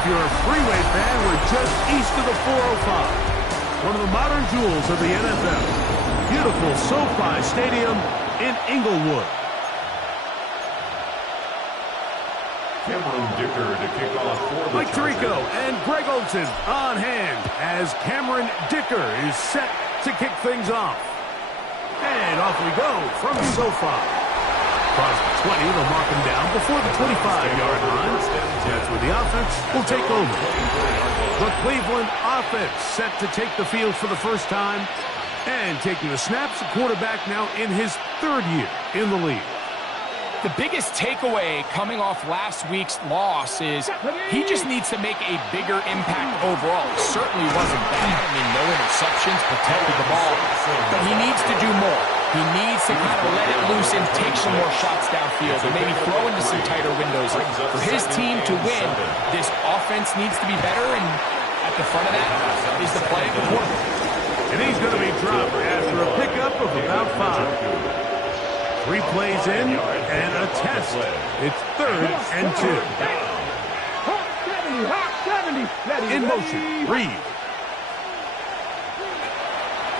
if you're a freeway fan, we're just east of the 405. One of the modern jewels of the NFL. Beautiful SoFi Stadium in Inglewood. Cameron Dicker to kick off for the Mike Chargers. Tirico and Greg Olson on hand as Cameron Dicker is set to kick things off. And off we go from SoFi. Across the 20, they'll mark him down before the 25-yard line. That's where the offense will take over. The Cleveland offense set to take the field for the first time. And taking the snaps, the quarterback now in his third year in the league. The biggest takeaway coming off last week's loss is he just needs to make a bigger impact overall. It certainly wasn't bad. I mean, no interceptions, protected the ball. But he needs to do more. He needs to kind of let it loose and take some more shots downfield and maybe throw into some tighter windows. For his team to win, this offense needs to be better, and at the front of that is the play of the quarterback. And he's going to be dropped after a pickup of about 5. 3 plays in and a test. It's 3rd and 2. In motion, Reed.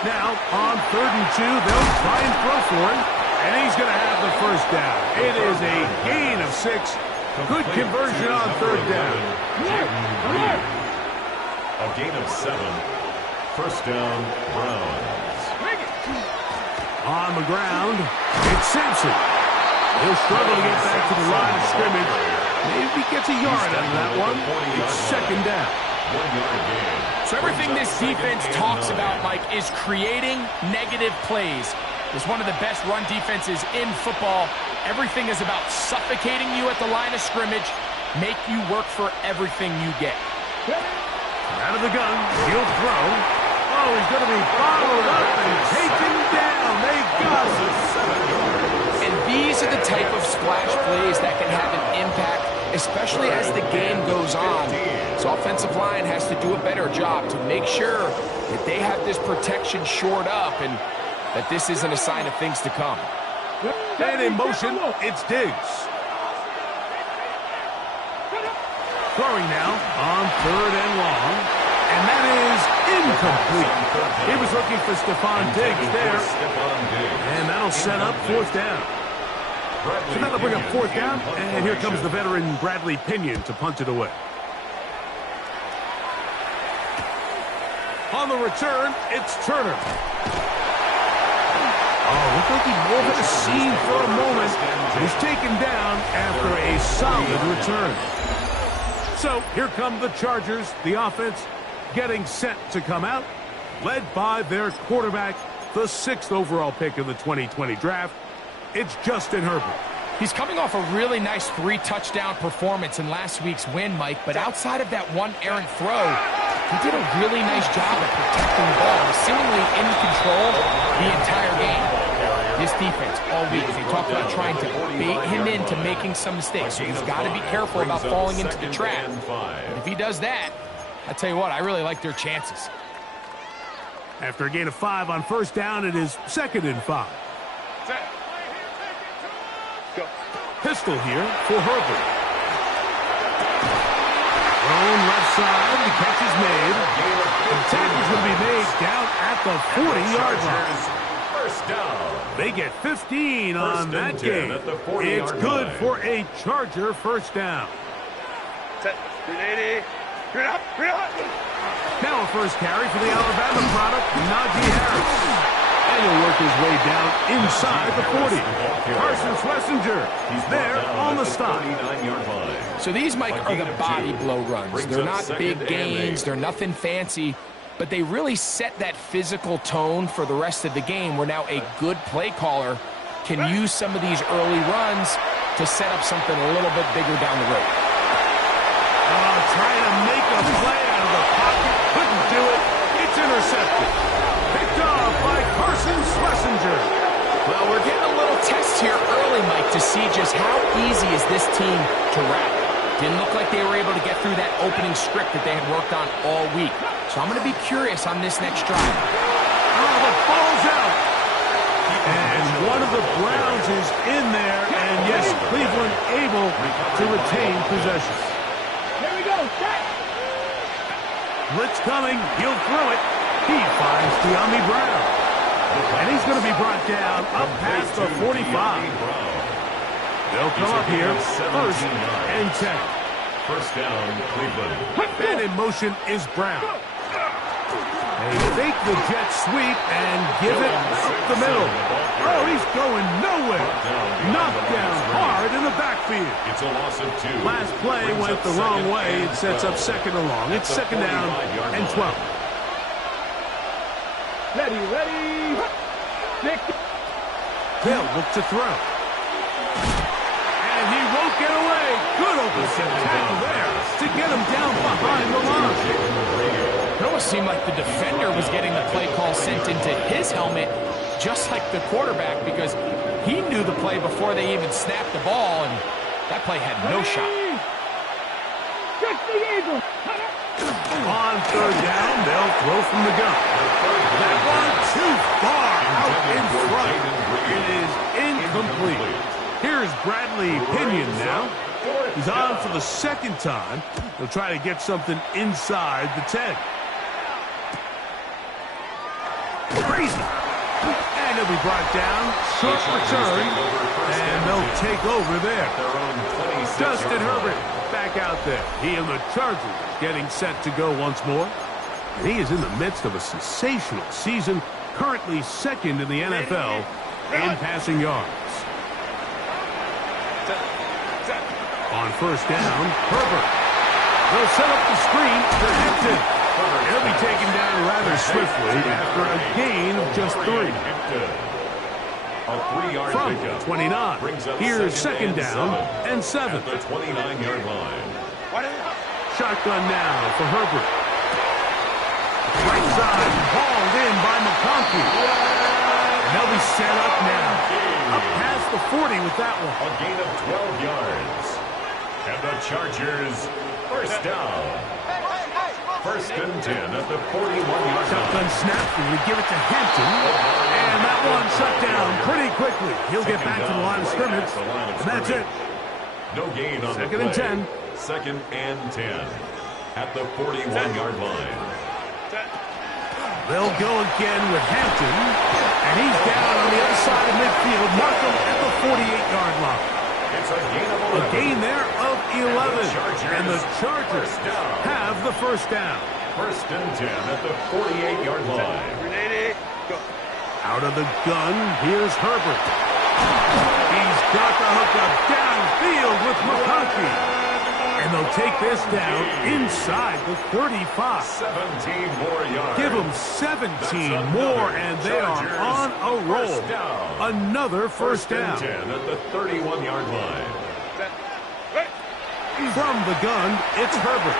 Now, on 3rd and 2, they'll try and throw for it. And he's going to have the first down. It is a gain of 6. Good conversion on 3rd down. A gain of 7. First down, Browns. On the ground, it's Simpson. He'll struggle to get back to the line of scrimmage. Maybe gets a yard out of that one. It's 2nd down. 1-yard gain. So everything this defense talks about, Mike, is creating negative plays. It's one of the best run defenses in football. Everything is about suffocating you at the line of scrimmage, make you work for everything you get. Out of the gun, he'll throw. Oh, he's going to be followed up and taken down. They got him. And these are the type of splash plays that can have an impact, especially as the game goes on. So offensive line has to do a better job to make sure that they have this protection shored up and that this isn't a sign of things to come. And in motion, it's Diggs. Throwing now on 3rd and long. And that is incomplete. He was looking for Stephon Diggs there. And that'll set up 4th down. So that'll bring up 4th down. And here comes the veteran Bradley Pinion to punt it away. On the return, it's Turner. Oh, looked like he moved the scene for a moment. He's taken down after a solid return. So here come the Chargers, the offense getting set to come out, led by their quarterback, the 6th overall pick in the 2020 draft. It's Justin Herbert. He's coming off a really nice 3-touchdown performance in last week's win, Mike, but outside of that one errant throw, he did a really nice job of protecting the ball, seemingly in control the entire game. This defense all week, they talked about trying to bait him into making some mistakes, so he's got to be careful about falling into the trap. But if he does that, I tell you what, I really like their chances. After a gain of 5 on 1st down, it is 2nd and 5. Pistol here for Herbert. Thrown left side, the catch is made. The tackle's going to be made down at the 40-yard line. First down. They get 15 on that game. It's good for a Charger first down. Now a first carry for the Alabama product, Najee Harris. And he'll work his way down inside the 40. Carson Schlesinger, he's there on the stop. So these, Mike, are the body blow runs. They're not big gains. They're nothing fancy. But they really set that physical tone for the rest of the game where now a good play caller can use some of these early runs to set up something a little bit bigger down the road. Trying to make a play out of the pocket. Couldn't do it. It's intercepted. Picked off by Carson Schlesinger. Well, we're getting a little test here early, Mike, to see just how easy is this team to wrap. Didn't look like they were able to get through that opening script that they had worked on all week. So I'm going to be curious on this next drive. Oh, the ball's out. And one of the Browns is in there. And yes, Cleveland able to retain possession. Here we go. Set. Blitz coming. He'll throw it. He finds De'Ami Brown. And he's going to be brought down up past the 45. They'll come up here. First and 10. First down, Cleveland. And in motion is Brown. They fake the jet sweep and give it up the middle. Oh, he's going nowhere. Knocked down hard in the backfield. It's a loss of 2. Last play went the wrong way. It sets up second and long. It's second down and 12. Ready. They'll look to throw. And he won't get away. Good open tackle there to get him down behind the line. It almost seemed like the defender was getting the play call sent into his helmet, just like the quarterback, because he knew the play before they even snapped the ball, and that play had no shot. On third down, they'll throw from the gun. That one too far out in front. It is incomplete. Here's Bradley Pinion now. He's on for the second time. He'll try to get something inside the 10. Crazy. And he'll be brought down. Short return. And they'll take over there. Justin Herbert back out there. He and the Chargers getting set to go once more. And he is in the midst of a sensational season. Currently second in the NFL in passing yards. On first down, Herbert. They'll set up the screen for Hampton. He'll be taken down rather swiftly after a gain of just 3. From 29. Here's second down and 7. At the 29-yard line. Shotgun now for Herbert. Right side hauled in by McConkey. And they'll be set up now. Up past the 40 with that one. A gain of 12 yards. And the Chargers first down. First and 10 at the 41-yard line. Shotgun snap, and we give it to Hampton. And that one shut down pretty quickly. He'll get back to the line of scrimmage. And that's it. No gain on Second the and play. 10. Second and 10 at the 41-yard line. They'll go again with Hampton. And he's down on the other side of midfield. Markham at the 48-yard line. It's a gain of 11. A gain there of 11. And the Chargers have the first down. First and 10 at the 48-yard line. Out of the gun, here's Herbert. He's got the hookup downfield with McConkey. And they'll take this down inside the 35. 17 more yards. Give them 17 more, and they are on a roll. Another first down. 10 at the 31-yard line. From the gun, it's Herbert.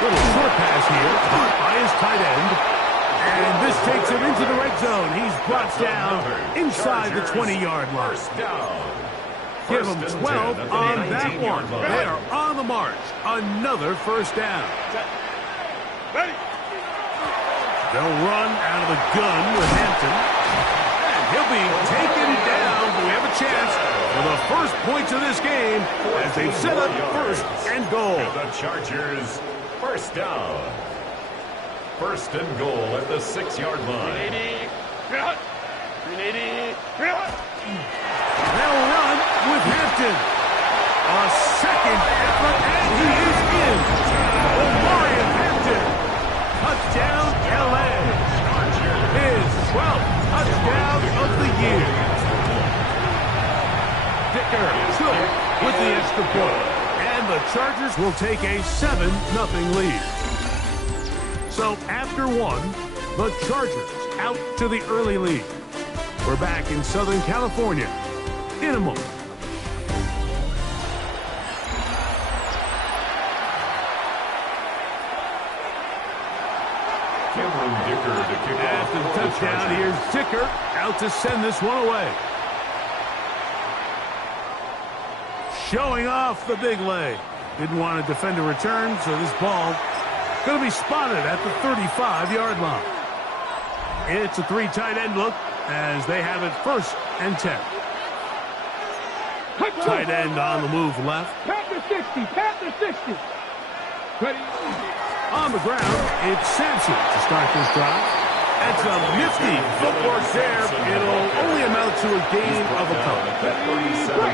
Little short pass here, caught by his tight end. And this takes him into the red zone. He's brought down inside the 20-yard line. First down. Give them 12 on that one. They are on the march. Another first down. They'll run out of the gun with Hampton. And he'll be taken down, but we have a chance for the first points of this game as they set up first and goal. The Chargers first down. First and goal at the 6-yard line. They'll run with Hampton. A second effort, and he is in. Omarion Hampton. Touchdown, LA. His 12th touchdown of the year. Dicker took with the extra point. And the Chargers will take a 7-0 lead. So after one, the Chargers out to the early lead. We're back in Southern California in a moment. After the touchdown, here's Dicker out to send this one away. Showing off the big leg. Didn't want to defend a return, so this ball going to be spotted at the 35-yard line. It's a 3 tight end look as they have it first and 10. Tight end on the move left. Panther 60. Panther 60. Ready. On the ground, it's Sampson to start this drive. That's a nifty footwork there. It'll only amount to a gain of a couple.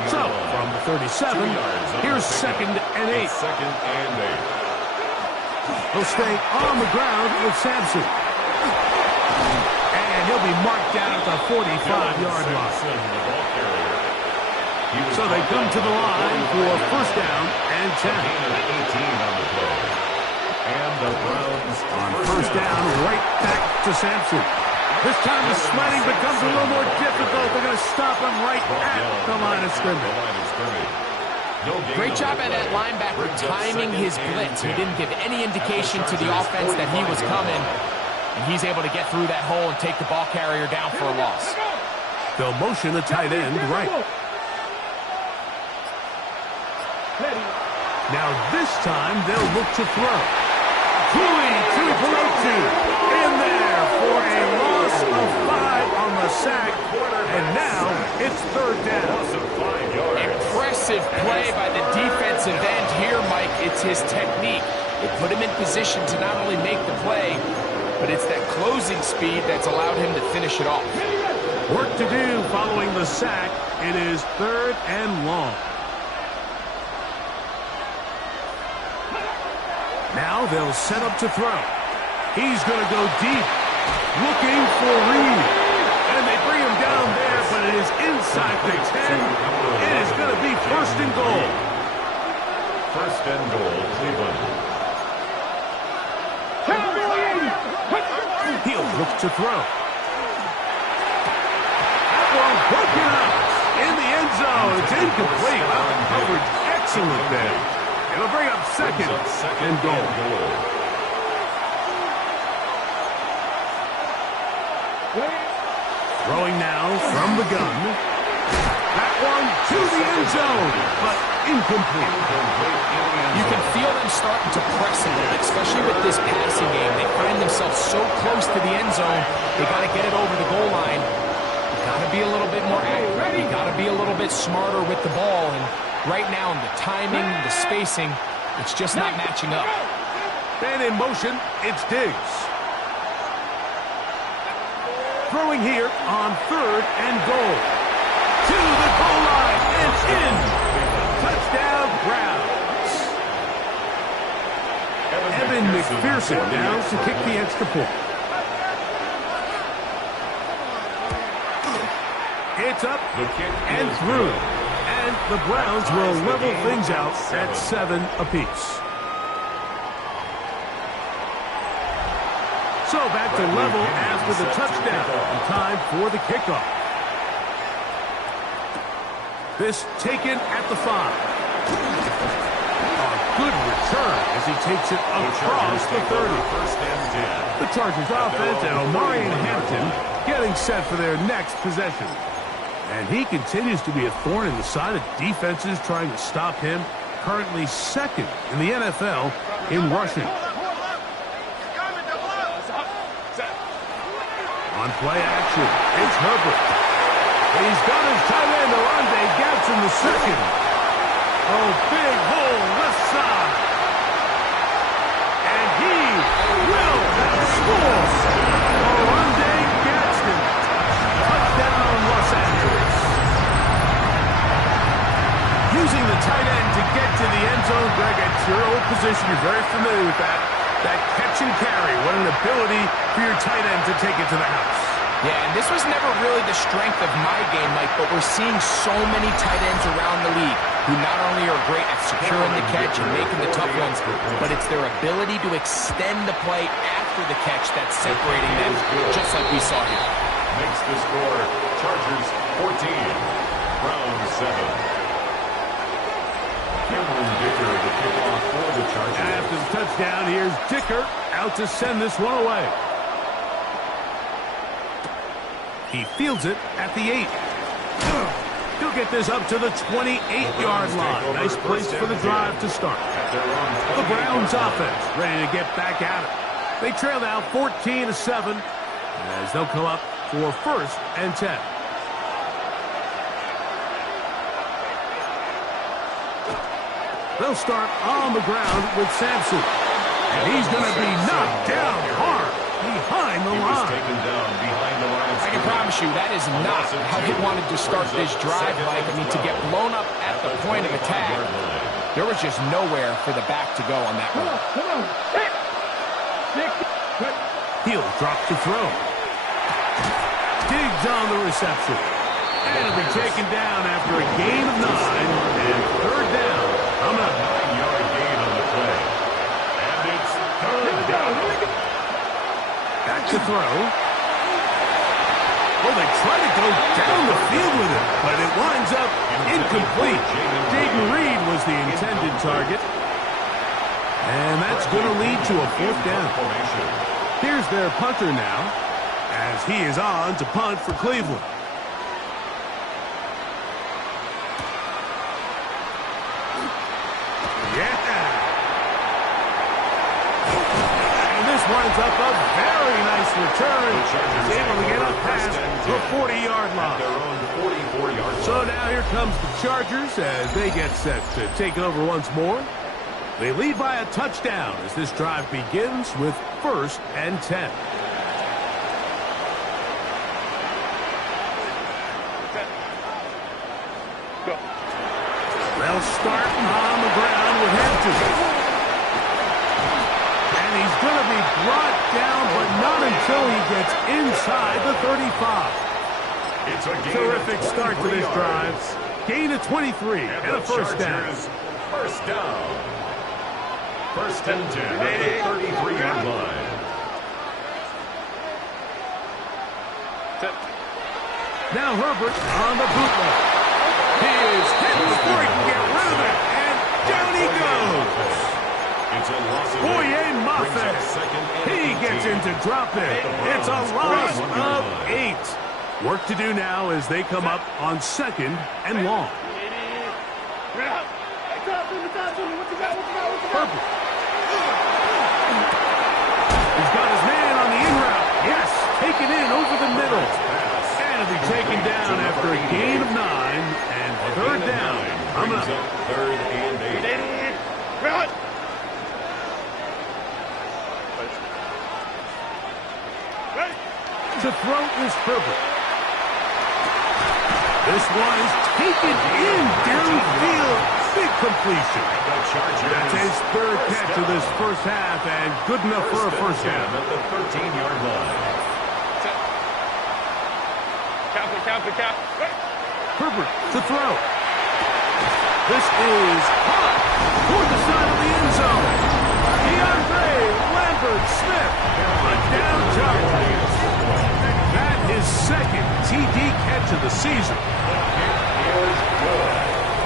So, from the 37, here's 2nd and 8. He'll stay on the ground with Sampson. And he'll be marked down at the 45-yard line. So they come to the line for 1st down and 10. And the Browns on 1st down, right back to Sampson. This time the sledding becomes a little more difficult. They're going to stop him right at the line of scrimmage. Great job by that linebacker timing his blitz. He didn't give any indication to the offense that he was coming. And he's able to get through that hole and take the ball carrier down for a loss. They'll motion the tight end right. Now this time they'll look to throw. Tuipulotu in there for a loss of 5 on the sack. And now it's 3rd down. Impressive play by the defensive end here, Mike. It's his technique. It put him in position to not only make the play, but it's that closing speed that's allowed him to finish it off. Work to do following the sack. It is 3rd and long. Now they'll set up to throw. He's going to go deep, looking for Reed. And they bring him down there, but it is inside the 10. It is going to be 1st and goal. 1st and goal, Cleveland. He'll look to throw. That one broken up in the end zone. It's incomplete. Coverage excellent there. It'll bring up 2nd and goal. Throwing now from the gun. That one to the end zone, but incomplete. You can feel them starting to press a little bit, especially with this passing game. They find themselves so close to the end zone, they got to get it over the goal line. You got to be a little bit more accurate. You got to be a little bit smarter with the ball. And right now, the timing, the spacing, it's just not matching up. And in motion, it's Diggs. Throwing here on 3rd and goal. To the goal line and in. Touchdown, Browns. Evan McPherson now to kick the extra point. It's up and through. And the Browns will level things out at 7 apiece. So back to level after the touchdown. And time for the kickoff. This taken at the 5. A good return as he takes it across the 30. The Chargers offense and Omarion Hampton getting set for their next possession. And he continues to be a thorn in the side of defenses trying to stop him. Currently 2nd in the NFL in rushing. On play action, it's Herbert. He's got his tight end, Orlando Gadsden the 2nd. Oh, big hole left side. And he will score. Orlando Gadsden. Touchdown, Los Angeles. Using the tight end to get to the end zone, Greg, at your old position, you're very familiar with that. That catch and carry, what an ability for your tight end to take it to the house. Yeah, and this was never really the strength of my game, Mike, but we're seeing so many tight ends around the league who not only are great at securing the catch and making the tough ones, but it's their ability to extend the play after the catch that's separating them, just like we saw here. Makes the score Chargers 14, Browns 7. Cameron Dicker the kickoff for the Chargers. After the touchdown, here's Dicker out to send this one away. He fields it at the 8. He'll get this up to the 28-yard line. Nice place for the drive to start. The Browns offense ready to get back at it. They trail now 14-7 as they'll come up for 1st and 10. They'll start on the ground with Sampson. And he's going to be knocked down hard behind the line. Taken down behind the line. I can promise you that is not how he wanted to start this drive, Mike. I mean, to get blown up at the point of attack, there was just nowhere for the back to go on that one. He'll drop to throw. Digs on the reception. And it'll be taken down after a gain of 9 and third down. Coming up. 9-yard gain on the play. And it's third down. Back to throw. Well, they try to go down the field with it, but it winds up incomplete. Jaden Reed was the intended target. And that's going to lead to a fourth down. Here's their punter now, as he is on to punt for Cleveland. Winds up a very nice return. He's able to get up past the 40-yard line. Their own 44-yard line. So now here comes the Chargers as they get set to take it over once more. They lead by a touchdown as this drive begins with 1st and 10. They'll start on the ground with Hampton. He's going to be brought down, but not until he gets inside the 35. It's a terrific start to this drive. Gain of 23 and a first down. First down. 1st and 10 at the 33-yard line. Now Herbert on the bootleg. He is hit before he can get rid of it, and down he goes. Boye Mafe. He gets in to drop it. It's a loss of 8. Work to do now as they come up on 2nd and long. Herbert. He's got his man on the in route. Yes, taken in over the middle. And it'll be taken down after a gain of 9 and third down. Coming up. 3rd and 8. To throw is Herbert. This one is taken in downfield. Big completion. That's his 3rd catch of this first half and good enough for a first down. At the 13-yard line. Herbert to throw. This is hot toward the side of the end zone. DeAndre Lambert-Smith, a down target. That is 2nd TD catch of the season.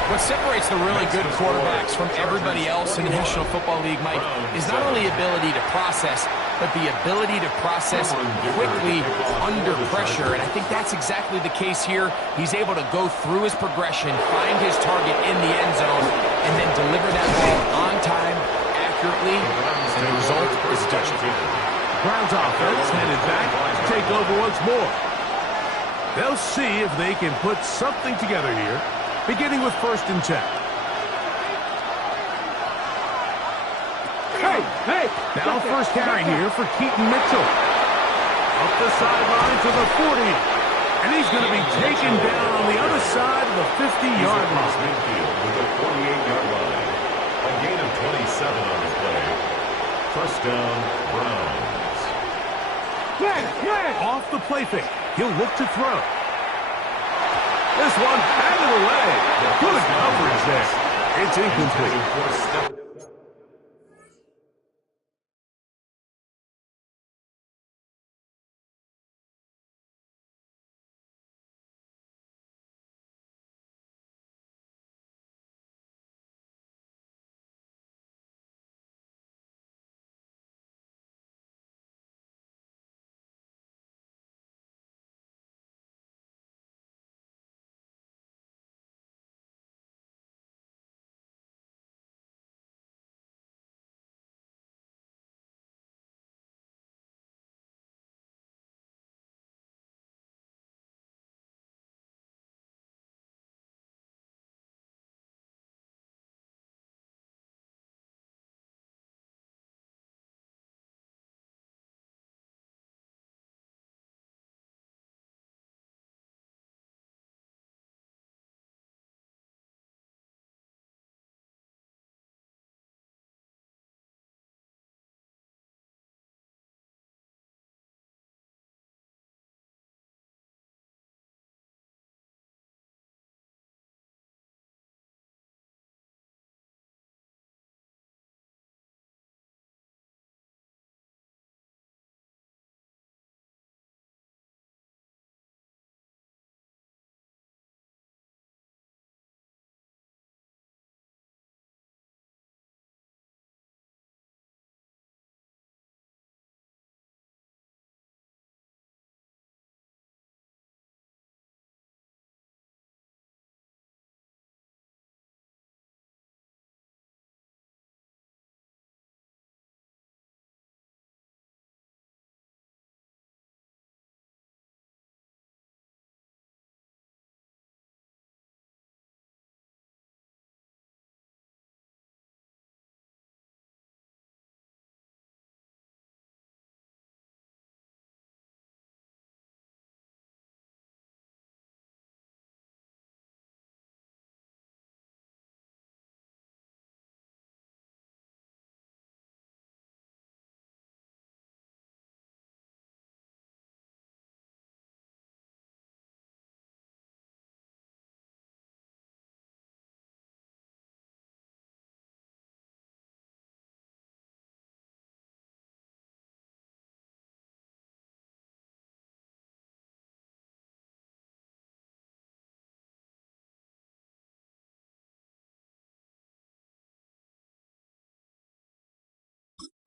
What separates the really good quarterbacks from everybody else in the National Football League, Mike, is not only ability to process, but the ability to process quickly under pressure. And I think that's exactly the case here. He's able to go through his progression, find his target in the end zone, and then deliver that ball on time, accurately, and the result is a touchdown. Browns offense headed back to take over once more. They'll see if they can put something together here, beginning with 1st and 10. Now first carry here for Keaton Mitchell. Up the sideline to the 40. And he's going to be taken down on the other side of the 50-yard line. With a 48-yard line. A gain of 27 on the play. First down, Browns. Off the play fake. He'll look to throw. This one out of the way. Good coverage there. It's incomplete.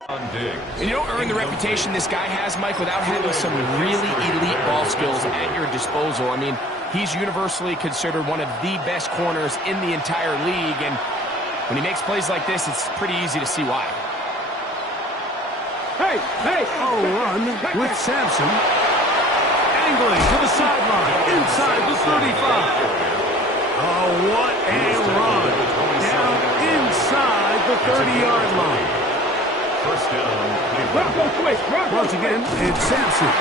And you don't earn the reputation this guy has, Mike, without having some really elite ball skills at your disposal. I mean, he's universally considered one of the best corners in the entire league, and when he makes plays like this, it's pretty easy to see why. A run with Sampson. Angling to the sideline, inside the 35. Oh, what a run. Down inside the 30-yard line. First down. Once again, it's Sampson.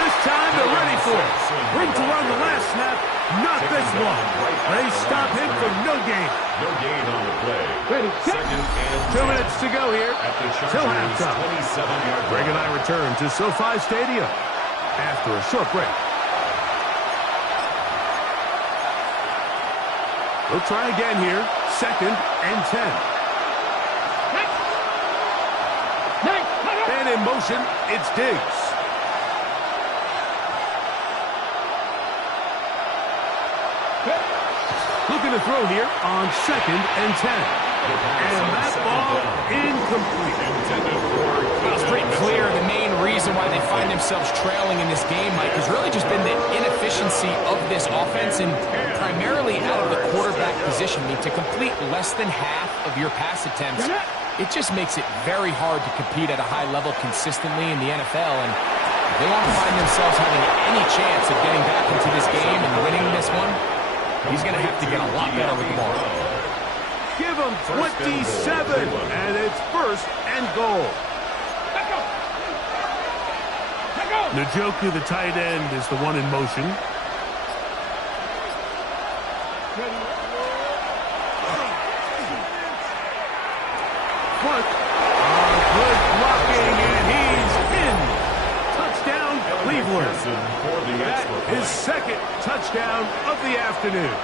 This time they're ready for it. Room to run the last snap. Not this one. They stop him for no gain. No gain on the play. Second and 2 minutes to go here. at the Till Chargers' halftime. 27-yard Greg and I return to SoFi Stadium after a short break. We'll try again here. Second and 10. And in motion, it's Diggs. Looking to throw here on second and 10. And that ball incomplete. Well, it's pretty clear the main reason why they find themselves trailing in this game, Mike, has really just been the inefficiency of this offense and primarily out of the quarterback position. I mean, to complete less than half of your pass attempts, it just makes it very hard to compete at a high level consistently in the NFL. And if they want to find themselves having any chance of getting back into this game and winning this one, he's going to have to get a lot better with the ball. Give him 27, and it's first and goal. Njoku, the tight end, is the one in motion. Good blocking, and he's in. Touchdown, Cleveland. That is second touchdown of the afternoon.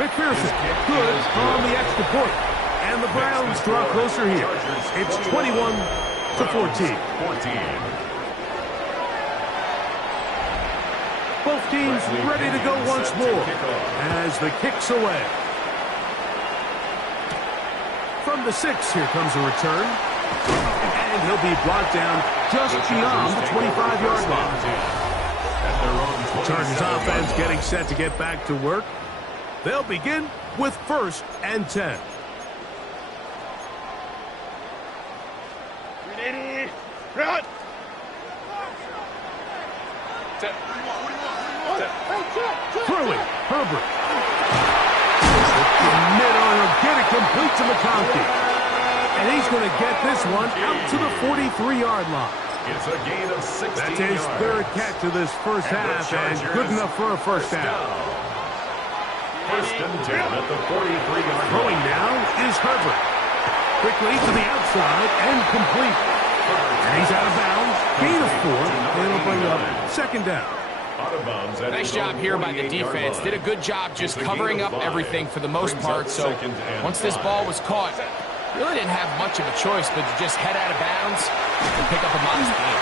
McPherson, good on the extra point. And the Browns draw closer here. It's 21-14. Both teams ready to go once more as the kick's away. From the 6, here comes a return. And he'll be brought down just beyond the 25-yard line. The Chargers offense getting set to get back to work. They'll begin with first and 10. Ready, run! Throwing, Herbert. He'll get it complete to McConkey. And he's going to get this one out to the 43-yard line. It's a gain of 16 That's his yards. third catch of this first half, and good enough for a first down. First and 10 at the 43-yard Throwing line. now is Herbert. Quickly to the outside and complete. And he's out of bounds. Gain of 4. And it'll bring up second down. Out of bounds at Nice his own job here by the 48-yard defense. line. Did a good job just It's a covering gain up of 5. everything for the most Brings part. up So second and once this 5. ball was caught, really didn't have much of a choice but to just head out of bounds and pick up a modest gain.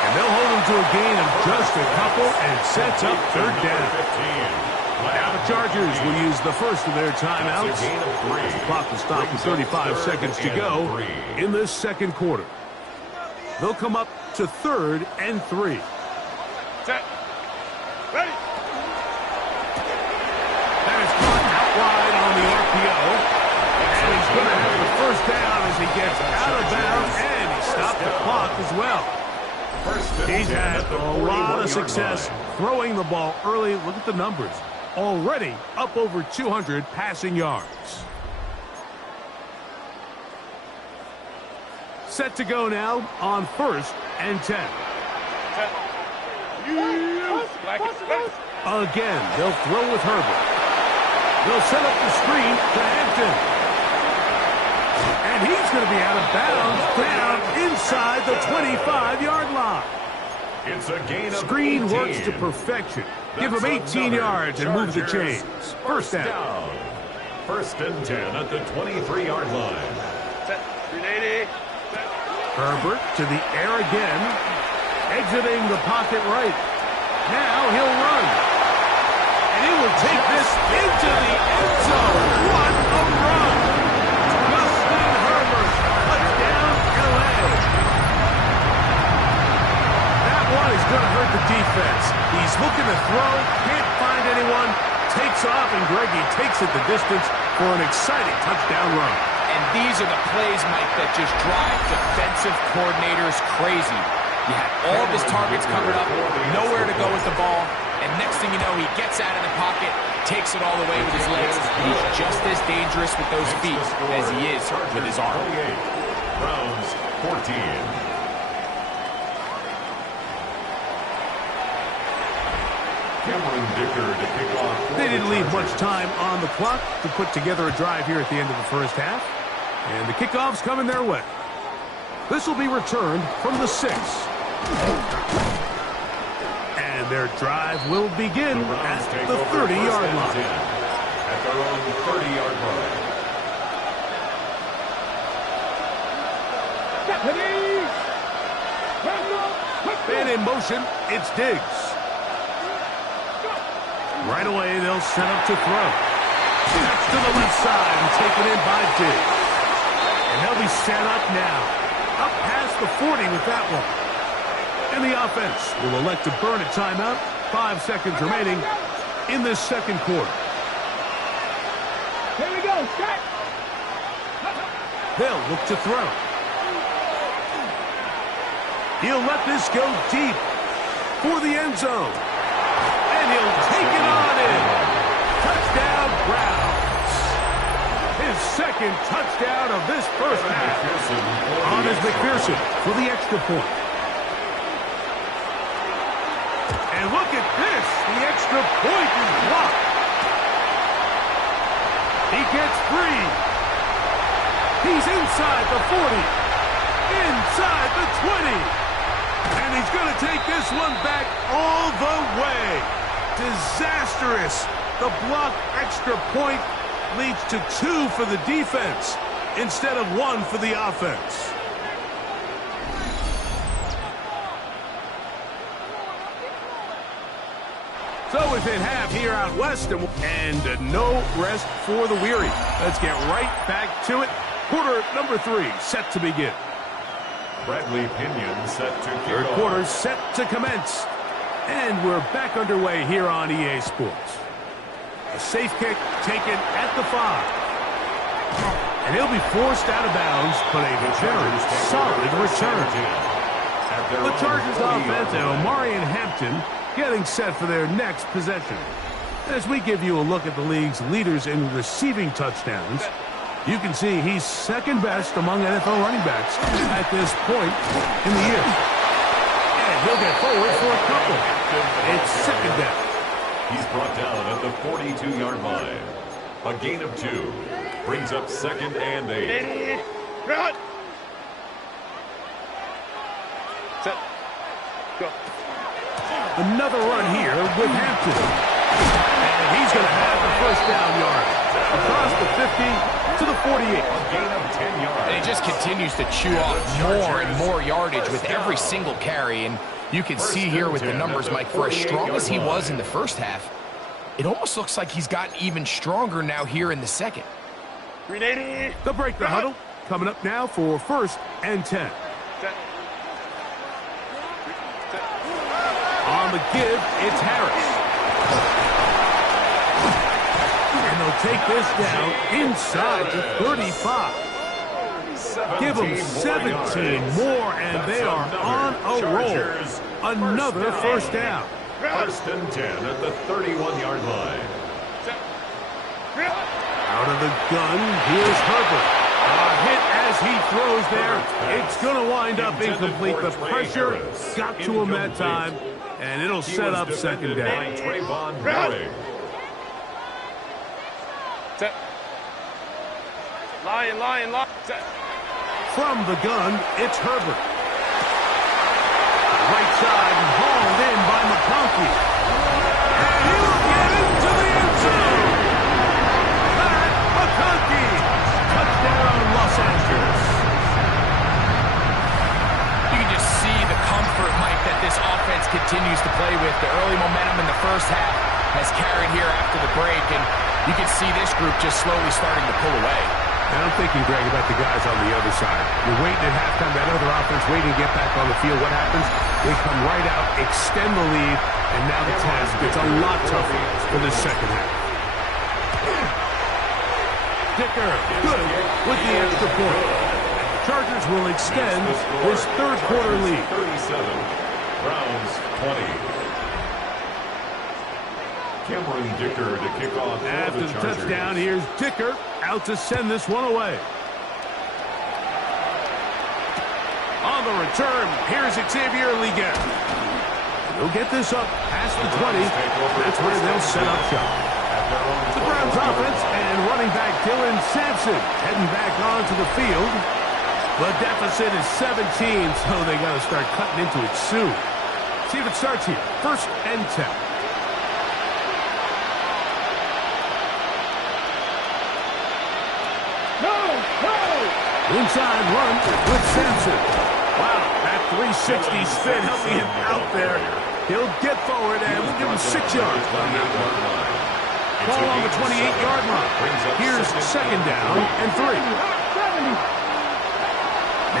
And they'll hold him to a gain of just a couple and sets up third down. 15. Now the Chargers will use the first of their timeouts. That's a gain of 3. The clock will stop with 35 seconds to go in this second quarter. They'll come up to third and 3. Set. Ready. That is caught out wide on the RPO. And he's going to have the first down as he gets out of bounds, and he stopped the clock as well. First and He's 10 had at the a lot of 41-yard success line. throwing the ball early. Look at the numbers. Already up over 200 passing yards. Set to go now on first and 10. Again, they'll throw with Herbert. They'll set up the screen to Hampton. And he's going to be out of bounds down inside the 25-yard line. It's a gain of Screen 18. works to perfection. Give him That's 18 another yards and move the Chargers chains. First down. First and 10 at the 23-yard line. Set. 380. Herbert to the air again. Exiting the pocket right. Now he'll run. And he will take this into the end zone. What a run. Just the and Greggy takes it the distance for an exciting touchdown run. And these are the plays, Mike, that just drive defensive coordinators crazy. You have all of his targets covered up, nowhere to go with the ball, and next thing you know, he gets out of the pocket, takes it all the way with his legs. He's just as dangerous with those feet as he is with his arm. Browns 14. Cameron Dicker to kick off. They didn't leave much time on the clock to put together a drive here at the end of the first half. And the kickoff's coming their way. This will be returned from the 6. And their drive will begin at the 30-yard line. At their own 30-yard line. And in motion, it's Diggs. Right away, they'll set up to throw. That's to the left side and taken in by Diggs. And they'll be set up now. Up past the 40 with that one. And the offense will elect to burn a timeout. 5 seconds remaining in this second quarter. Here we go. Set. They'll look to throw. He'll let this go deep for the end zone. And he'll take it on in. Touchdown, Browns. His second touchdown of this first half. On is McPherson for the extra point. And look at this. The extra point is blocked. He gets free. He's inside the 40. Inside the 20. And he's going to take this one back all the way. Disastrous. The blocked extra point leads to 2 for the defense instead of 1 for the offense. So within half here out west, and no rest for the weary. Let's get right back to it. Quarter number 3 set to begin. Bradley Pinion set to kick Third off. quarter set to commence. And we're back underway here on EA Sports. A safe kick taken at the 5. And he'll be forced out of bounds, but a very solid return. The Chargers offense and Omarion Hampton getting set for their next possession. As we give you a look at the league's leaders in receiving touchdowns, you can see he's second best among NFL running backs at this point in the year. And he'll get forward for a couple. It's second down. He's brought down at the 42-yard line. A gain of 2. Brings up 2nd and 8. Ready. Run. Set. Go. Another run here with Hampton. And he's going to have the first down yard. Across the 50 to the 48. A gain of 10 yards. And he just continues to chew off more and more yardage with every single carry. And you can see here with the numbers, Mike, for as strong as he was in the first half, it almost looks like he's gotten even stronger now here in the second. Ready. The break the huddle. Coming up now for 1st and 10. Set. On the give, it's Harris. And they'll take this down inside the 35. Give them 17 more, and they are on a roll. Another first down. 1st and 10 at the 31-yard line. Out of the gun, here's Herbert. A hit as he throws there. It's going to wind up incomplete. The pressure got to him that time, and it'll set up second down. Trayvon Herring. Set. Line. Set. From the gun, it's Herbert. Right side and hauled in by McConkey. And he'll get into the end zone. Pat McConkey. Touchdown, Los Angeles. You can just see the comfort, Mike, that this offense continues to play with. The early momentum in the first half has carried here after the break, and you can see this group just slowly starting to pull away. And I'm thinking, Greg, about the guys on the other side. You're waiting at halftime, that other offense waiting to get back on the field. What happens? They come right out, extend the lead, and now the task gets a lot tougher for the second half. Dicker, good with the extra point. Chargers will extend this third quarter lead. 37, Browns 20. Cameron Dicker to kick off After for the the Chargers. touchdown, here's Dicker out to send this one away. On the return, here's Xavier Liga. He'll get this up past the 20. That's where they'll set up shop. The Browns offense and running back Dylan Sampson heading back onto the field. The deficit is 17, so they got to start cutting into it soon. See if it starts here. 1st and 10. Inside run with Sampson. Wow, that 360 spin helping him out there. He'll get forward and we'll give him 6 yards. Ball on the 28-yard line. Here's 2nd down and 3.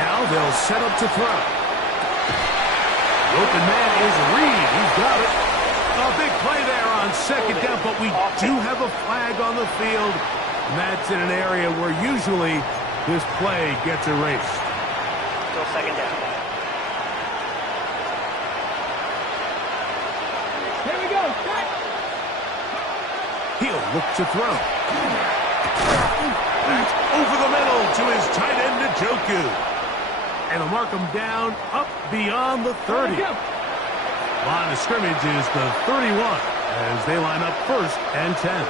Now they'll set up to throw. The open man is Reed. He's got it. A big play there on 2nd down, but we do have a flag on the field. And that's in an area where usually this play gets erased. Still 2nd down. Here we go. He'll look to throw. That's over the middle to his tight end, Njoku. And he'll mark him down up beyond the 30. Line of scrimmage is the 31 as they line up 1st and 10.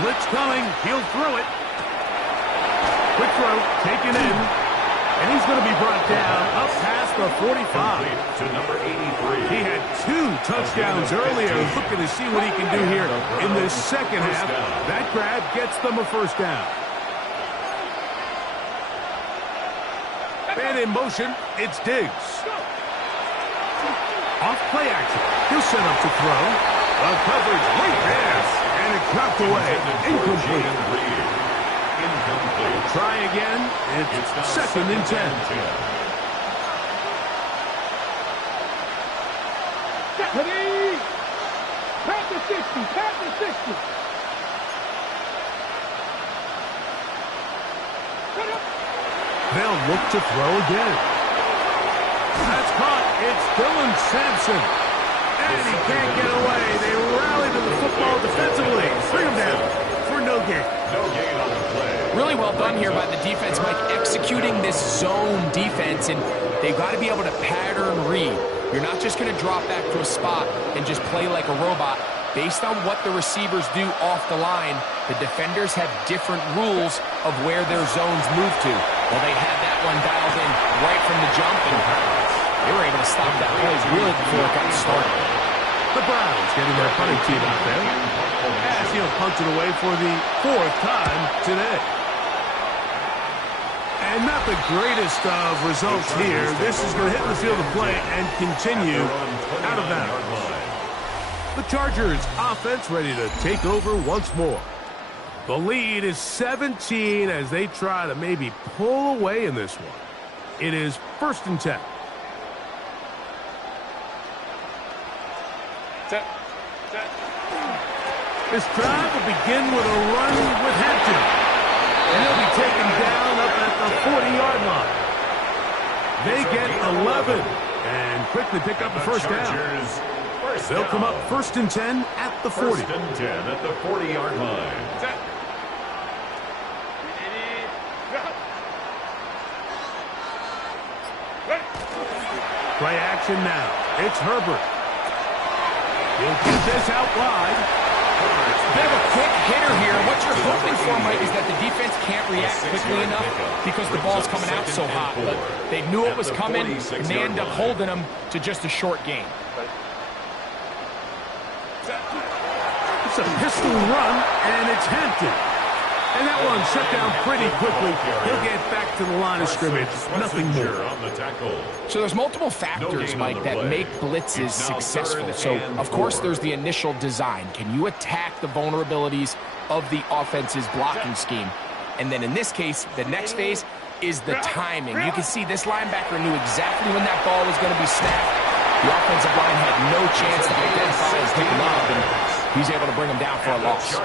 Blitz coming. He'll throw it. Quick throw, taken in, and he's going to be brought down up past the 45. To number 83. He had 2 touchdowns earlier. Looking to see what he can do here in this second half. That grab gets them a 1st down. And in motion, it's Diggs. Off play action. He'll set up to throw. The coverage right there, and it dropped away. Incomplete. Try again. It's 2nd and 10. Ready? Pat the 60. Pat the 60. They'll look to throw again. That's caught. It's Dylan Sampson. And he can't get away. They rally to the football defensively. Bring him down for no gain. No gain on the play. Really well done here by the defense, Mike, executing this zone defense, and they've got to be able to pattern read. You're not just going to drop back to a spot and just play like a robot. Based on what the receivers do off the line, the defenders have different rules of where their zones move to. Well, they had that one dialed in right from the jump, and they were able to stop that play really before it got started. The Browns getting their punting team out there. As he'll punt it away for the 4th time today. And not the greatest of results here. This is going to hit the field of play and continue out of bounds. The Chargers offense ready to take over once more. The lead is 17 as they try to maybe pull away in this one. It is 1st and 10. This drive will begin with a run with Hampton. And he'll be taken down up at the 40-yard line. They get 11 and quickly pick up the 1st down. They'll come up 1st and 10 at the 40. 1st and 10 at the 40-yard line. Play action now. It's Herbert. He'll keep this out wide. Bit of a quick hitter here. What you're hoping for, Mike, is that the defense can't react quickly enough because the ball's coming out so hot. But they knew it was coming, and they end up holding them to just a short gain. It's a pistol run, and it's Hampton. And that one shut down pretty quickly. He'll get back to the line of scrimmage. Nothing more. So there's multiple factors, Mike, that make blitzes successful. So, of course, there's the initial design. Can you attack the vulnerabilities of the offense's blocking scheme? And then in this case, the next phase is the timing. You can see this linebacker knew exactly when that ball was going to be snapped. The offensive line had no chance to identify and pick him up, and he's able to bring him down for a loss.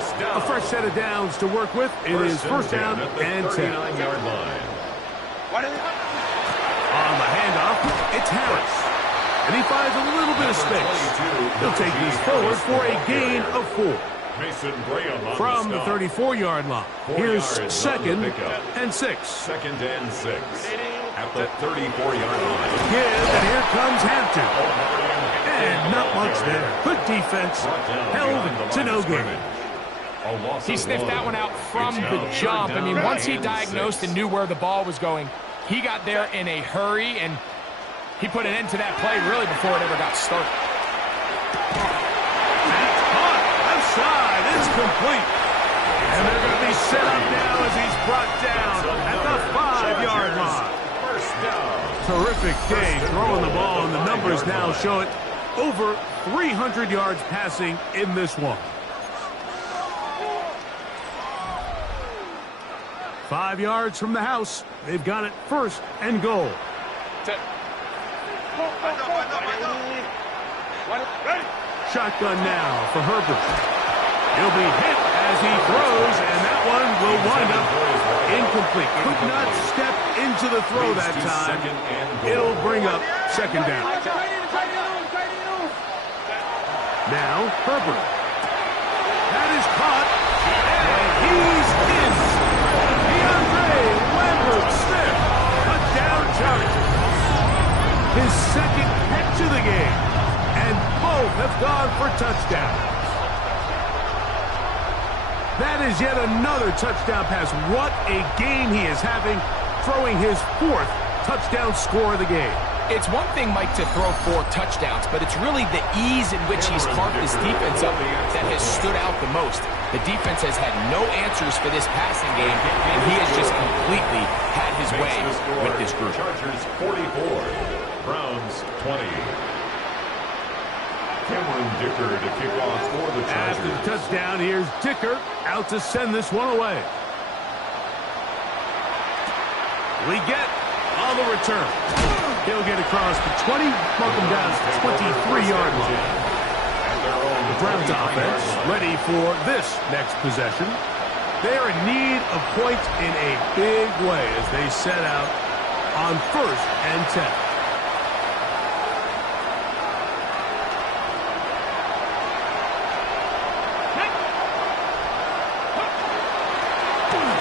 A fresh set of downs to work with. It is first down and 10. 39-yard line. On the handoff, it's Harris. And he finds a little bit of space. He'll take this forward for a gain of 4. Mason Graham on From the stop. 34-yard line. 4 Here's yards on the second pickup. and 6. Second and 6 at the 34-yard line. Give, and here comes Hampton. And not much there. Good defense. Held to no gain. He sniffed that one out from the jump. I mean, once he diagnosed and knew where the ball was going, he got there in a hurry, and he put an end to that play really before it ever got started. That's caught. Left side. It's complete. And they're going to be set up now as he's brought down at the 5-yard line. First down. Terrific day throwing the ball, and the numbers now show it. Over 300 yards passing in this one. 5 yards from the house. They've got it first and goal. Shotgun now for Herbert. He'll be hit as he throws, and that one will wind up incomplete. Could not step into the throw that time. It'll bring up second down. Now Herbert. That is caught, and he's in. DeAndre Lambert-Smith, a down charge. His second catch of the game, and both have gone for touchdowns. That is yet another touchdown pass. What a game he is having, throwing his 4th touchdown score of the game. It's one thing, Mike, to throw 4 touchdowns, but it's really the ease in which he's carved this defense up that has stood out the most. The defense has had no answers for this passing game, and he has just completely had his way with this group. Chargers 44, Browns 20. Cameron Dicker to kick off for the Chargers. After the touchdown, here's Dicker out to send this one away. We get on the return. He'll get across the 20, mark him down to the 23-yard line. The Browns offense ready for this next possession. They're in need of points in a big way as they set out on first and 10.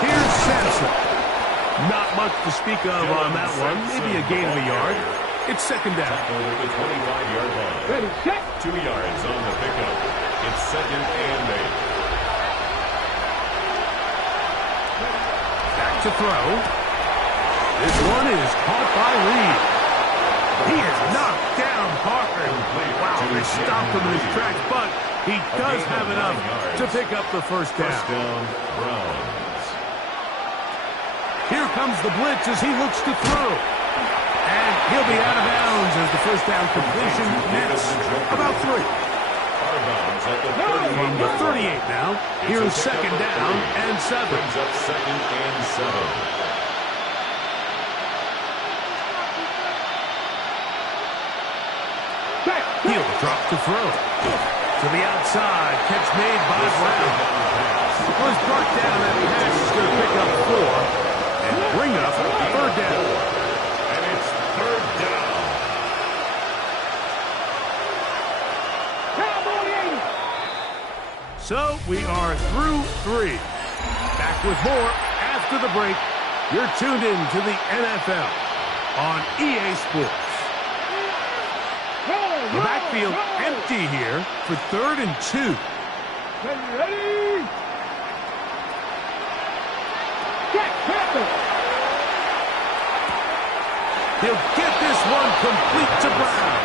Here's Sampson. Not much to speak of on that one. Maybe a gain of a yard. It's second down. Tackled at the 25-yard line. Ready, set. 2 yards on the pickup. It's second and 8. Back to throw. This one is caught by Reed. He has knocked down Parker. Wow, they stopped him in his tracks, but he does have enough to pick up the first down. First down, Browns. Here comes the blitz as he looks to throw. And he'll be out of bounds as the first down completion nets about 3. Out of bounds at the From the 38 now, here's second down and 7. Brings up second and 7. He'll drop to throw. To the outside, catch made by Brown. Was brought down, and the pass is going to pick up 4 and bring up third down. And it's third down. So we are through 3. Back with more after the break. You're tuned in to the NFL on EA Sports. The backfield empty here for 3rd and 2. Ready? Get Panther. He'll get this one complete to Brown.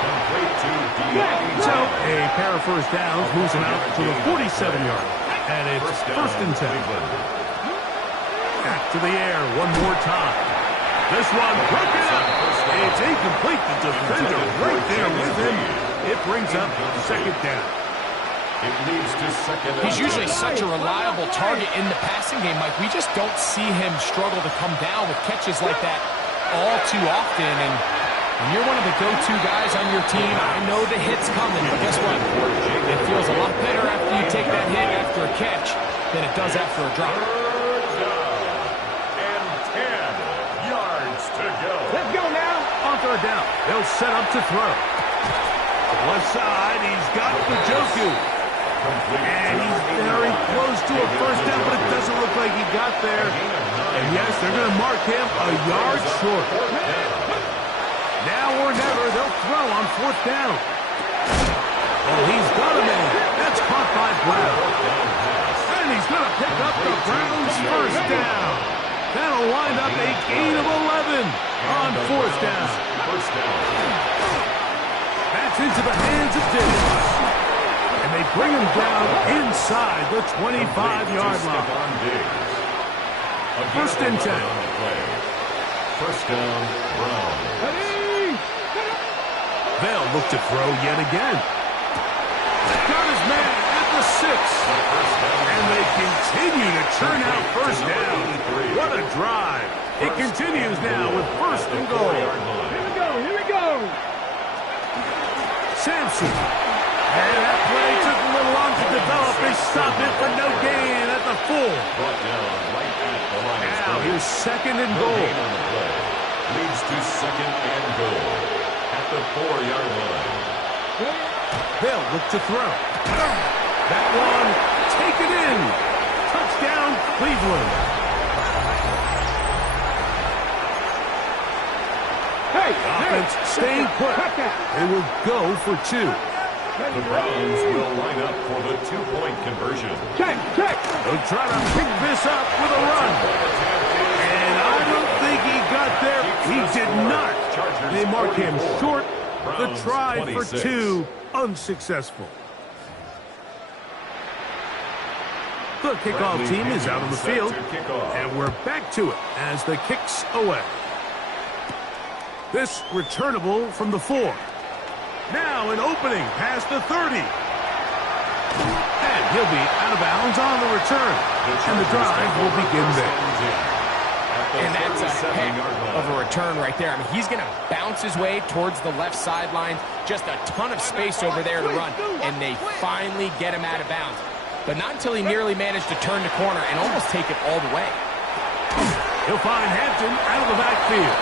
Complete to Dion. So a pair of first downs moves him out to the 47-yard. And it's first and 10. Back to the air one more time. This one broken up. It's incomplete. The defender right there with him. It brings up second down. It leads to second. He's usually such a reliable target in the passing game, Mike. We just don't see him struggle to come down with catches like that all too often. And when you're one of the go-to guys on your team, I know the hit's coming, but guess what? It feels a lot better after you take that hit after a catch than it does after a drop. Third down and 10 yards to go. Let's go now. On third down, they'll set up to throw. To the left side, he's got Njoku. And he's very close to a first down, but it doesn't look like he got there. And yes, they're going to mark him a yard short. Now or never, they'll throw on fourth down. Oh, he's got a man. That's caught by Brown. And he's going to pick up the Browns' first down. That'll wind up a gain of 11 on fourth down. That's into the hands of Diggs. And they bring him down inside the 25-yard line. First and 10. First down, Brown. They'll look to throw yet again. Got his man at the 6. And they continue to churn out first down. What a drive. It continues now with first and goal. Here we go. Sampson. And that play took a little long to develop. They stopped it for no gain at the full. Now here's second and goal. Leads to second and goal at the 4-yard line. They'll look to throw. That one, taken in. Touchdown, Cleveland. Hey, Offense staying put. They will go for 2. The Browns will line up for the 2-point conversion. check. They'll try to pick this up with a run. And I don't think he got there. He did not. They mark him short. The try for 2, unsuccessful. The kickoff team is out on the field. And we're back to it as the kick's away. This returnable from the 4. Now an opening past the 30. And he'll be out of bounds on the return. And the drive will begin there. And that's a heck of a return right there. I mean, he's going to bounce his way towards the left sideline. Just a ton of space over there to run. And they finally get him out of bounds. But not until he nearly managed to turn the corner and almost take it all the way. He'll find Hampton out of the backfield.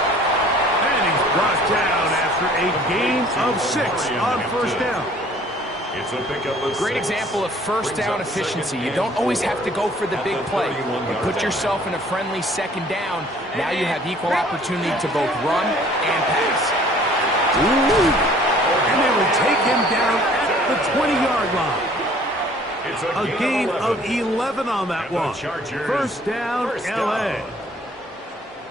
And he's brought down after a gain of 6 on first down. It's a pickup of Great 6. example of first down efficiency. You don't always have to go for the big play. You put yourself in a friendly second down. Now you have equal opportunity to both run and pass. Ooh. And they will take him down at the 20-yard line. A gain of 11 on that one. First down, LA.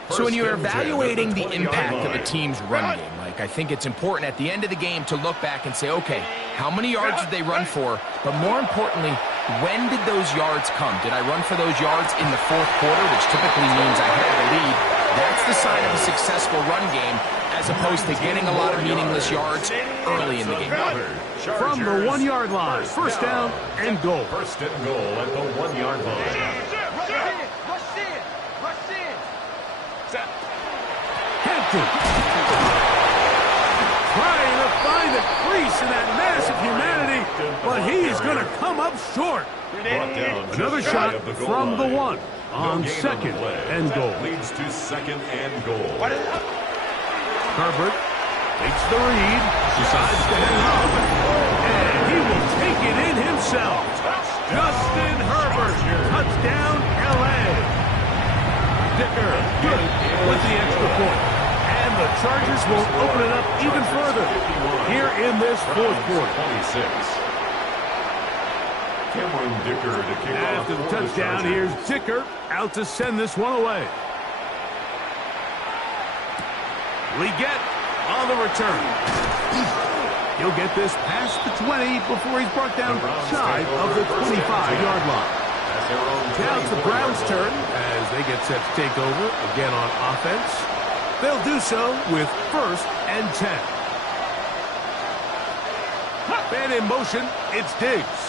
So when you're evaluating the impact of a team's run game, Mike, I think it's important at the end of the game to look back and say, okay, how many yards did they run for? But more importantly, when did those yards come? Did I run for those yards in the fourth quarter, which typically means I had the lead? That's the sign of a successful run game, as opposed to getting a lot of meaningless yards early in the game. From the 1-yard line, first down and goal. First and goal at the 1-yard line. Hampton. Trying to find a crease in that mass of humanity, but he's going to come up short. Another shot from the 1 on second and goal. Leads to second and goal. Herbert takes the read, decides to hang on, and he will take it in himself. Justin Herbert, touchdown LA. Dicker, good with the extra point. And the Chargers will open it up even further here in this fourth quarter. 26. Cameron Dicker to kick off. After the touchdown, here's Dicker out to send this one away. Leggett on the return. He'll get this past the 20 before he's brought down shy of the 25-yard line. Now it's the Browns' turn as they get set to take over again on offense. They'll do so with first and 10. Man in motion, it's Diggs.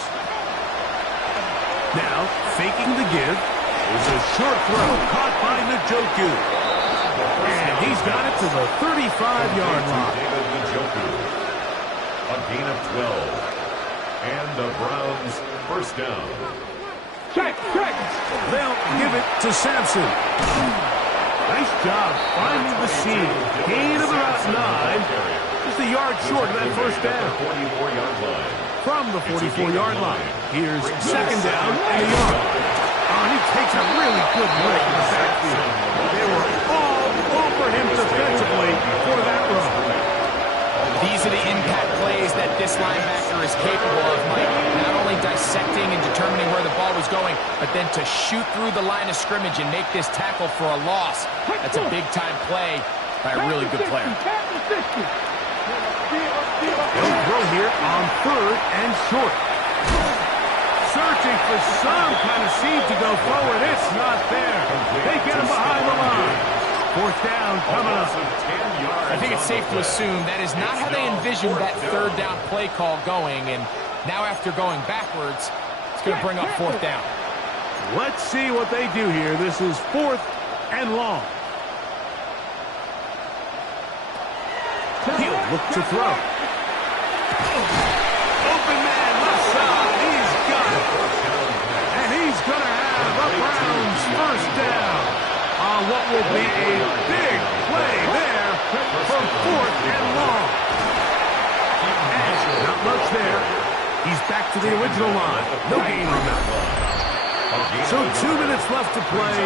Now, faking the give, is a short throw caught by Njoku. And he's got it to the 35-yard line. David Njoku. A gain of 12. And the Browns first down. Check. They'll give it to Sampson. Nice job finding the seam. Gain of about 9. Just a yard short of that first down. 44-yard line. From the 44-yard line. Here's second down and a yard. Oh, he takes a really good look in the backfield. They were all over him defensively for that run. These are the impact plays that this linebacker is capable of, Mike. Not only dissecting and determining where the ball was going, but then to shoot through the line of scrimmage and make this tackle for a loss. That's a big-time play by a really good player. They'll throw here on third and short. Searching for some kind of seed to go forward. It's not there. They get him behind the line. Fourth down coming up. I think it's safe to assume that is not how they envisioned that third down play call going, and now after going backwards, it's going to bring up fourth down. Let's see what they do here. This is fourth and long. He'll look to throw. Open man left side. He's got it. And he's going to have the Browns first down on what will be a big play there from fourth and long. And not much there. He's back to the original line. No gain on that one. So 2 minutes left to play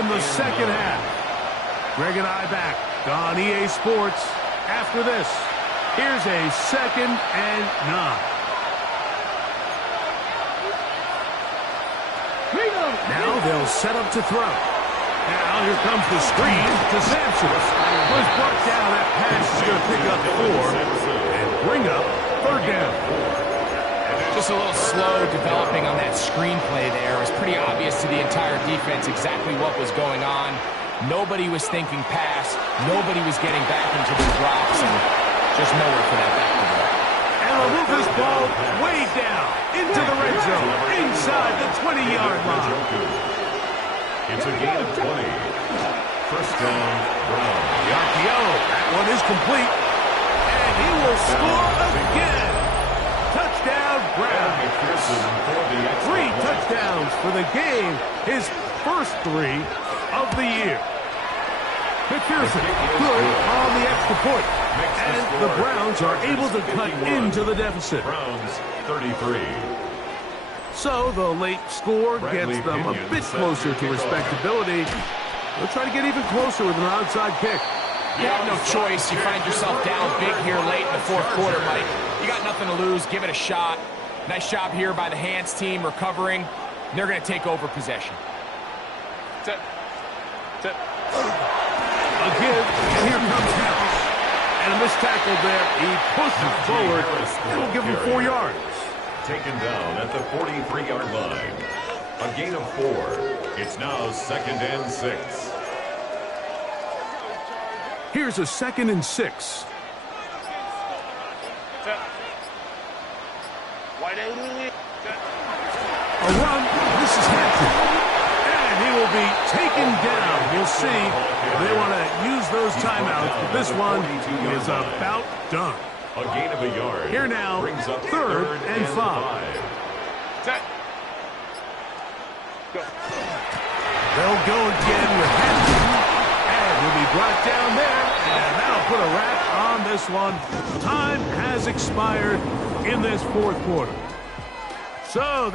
in the second half. Greg and I back on EA Sports after this. Here's a second and 9. Now they'll set up to throw. Now here comes the screen to Sampson. Was brought down. That pass is going to pick up 4 and bring up third down. Just a little slow developing on that screenplay there. It was pretty obvious to the entire defense exactly what was going on. Nobody was thinking pass. Nobody was getting back into the drops, and just nowhere for that back to go. And they'll move this ball way down into the red zone, inside the 20-yard line. It's a gain of 20. First down, Brown. The RPO, that one is complete. And he will score again. Touchdown, Brown. 3 touchdowns for the game. His first 3 of the year. McPherson good on the extra point. And the Browns are able to cut into the deficit. Browns 33. So the late score gets them a bit closer to respectability. They'll try to get even closer with an onside kick. You have no choice. You find yourself down big here late in the fourth quarter, Mike. You got nothing to lose. Give it a shot. Nice job here by the hands team recovering. They're going to take over possession. A give, and here comes House. And a missed tackle there. He pushes forward. It'll give him 4 yards. Taken down at the 43-yard line. A gain of 4. It's now second and 6. Here's a second and 6. A run. This is Hampton. And he will be taken down. We'll see. They want to use those timeouts, but this one is about done. A gain of a yard. Here now, brings up third and 5. They'll go again with Hampton. And he'll be brought down there. And that'll put a wrap on this one. Time has expired in this fourth quarter. So this